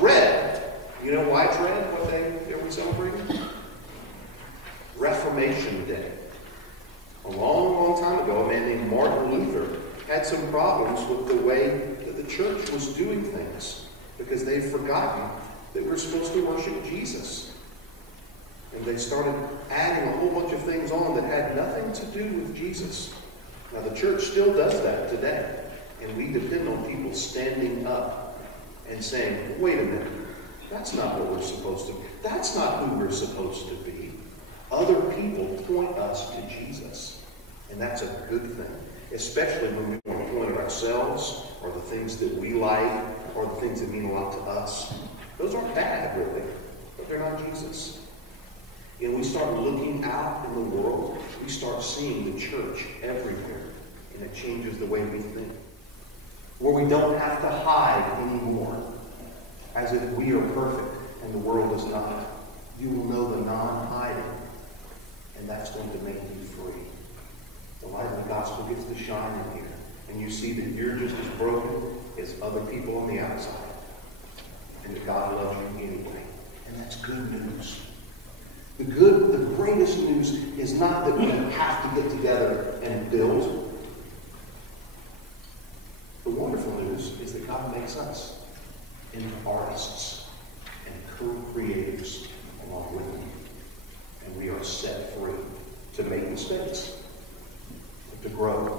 red. You know why it's red? What day are we celebrating? Reformation Day. A long, long time ago, a man named Martin Luther had some problems with the way that the church was doing things because they'd forgotten that we're supposed to worship Jesus. And they started adding a whole bunch of things on that had nothing to do with Jesus. Now, the church still does that today. And we depend on people standing up and saying, wait a minute, that's not what we're supposed to be. That's not who we're supposed to be. Other people point us to Jesus. And that's a good thing. Especially when we want to point at ourselves or the things that we like or the things that mean a lot to us. Those aren't bad, really, but they're not Jesus. And we start looking out in the world, we start seeing the church everywhere, and it changes the way we think. Where we don't have to hide anymore, as if we are perfect and the world is not. You will know the non-hiding, and that's going to make you free. The light of the gospel gets to shine in here, and you see that you're just as broken as other people on the outside, and that God loves you anyway. And that's good news. The greatest news is not that we have to get together and build. The wonderful news is that God makes us into artists and co-creators along with Him. And we are set free to make mistakes, to grow,